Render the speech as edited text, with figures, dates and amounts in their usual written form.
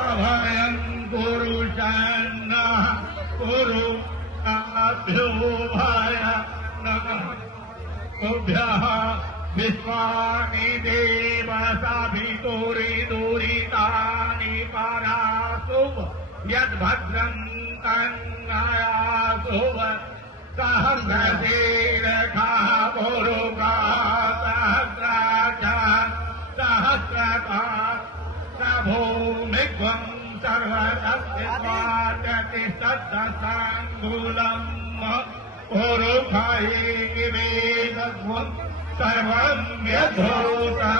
अभयं गुरु शरण गुरु भय नमः तुभ्यः विश्वानि देव सभितुरि दुरितानि परासुभ यद्भद्रं तन्नयासुभ सहस्रशीर्षः पुरुषः सहस्रपाद भूमिग्वं सर्वतस्वाचति सद्दसाङ्गुलम् पुरुषाये निवेदध्वं सर्वं यद्धूतं